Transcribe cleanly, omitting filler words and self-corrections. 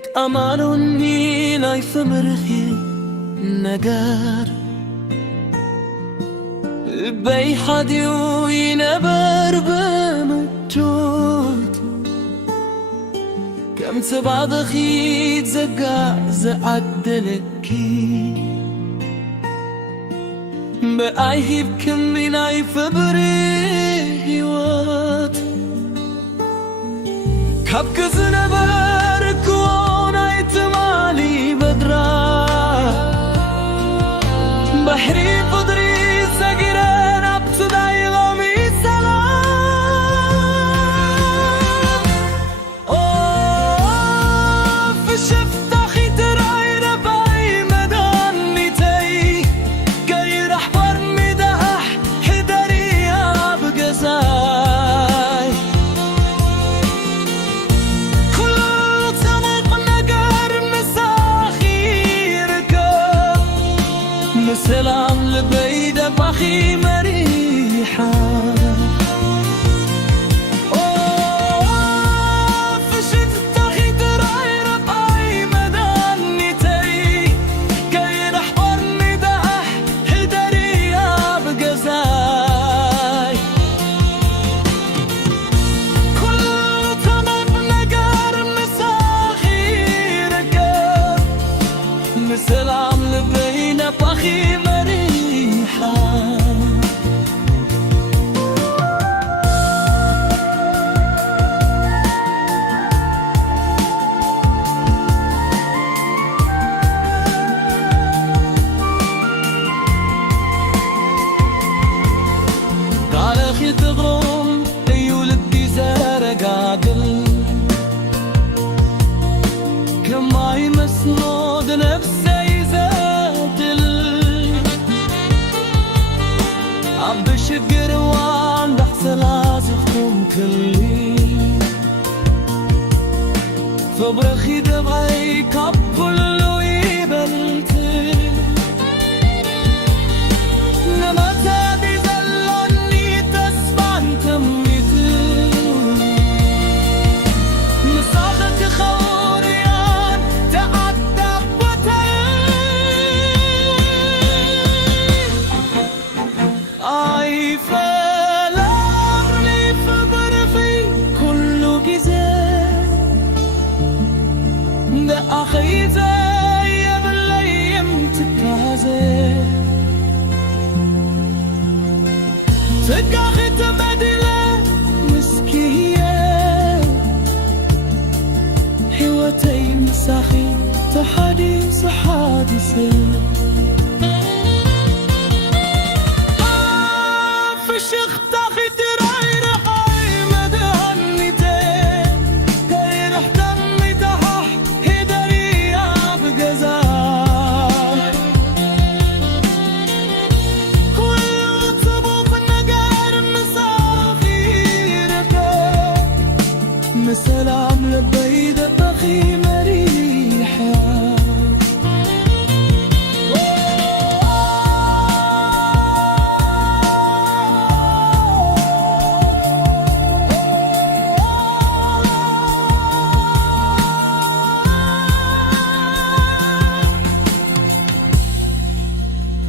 يتأملوني لا يفمرخي نجار البي حدي وينبر بمجود كم تبعض خيت زقع زعدلكي بأيهب كم بناي فبري هيوات كبك زنبر كون ايتمالي بدرا بحري بدري سجران ابتداي غمي سلام اوه في شفت اخي تراي رباي مداني تي غير احبر مدح حدري يا بقزاي كل تنق نقر مساخيرك مسلام لبيد بخي مريحة فشفت أخي تراي ربعي مداني تي غير أحضرني دح حدري يا بقزاي كل تمام نقر مساخيرك مسلام لبيد بخي مريحة قال أخي تغرم أيو لبي زارق عقل كما يمسنود نفسي زادل عب شقر وان بحسن عازفكم كلي فبرخي دبعي كاب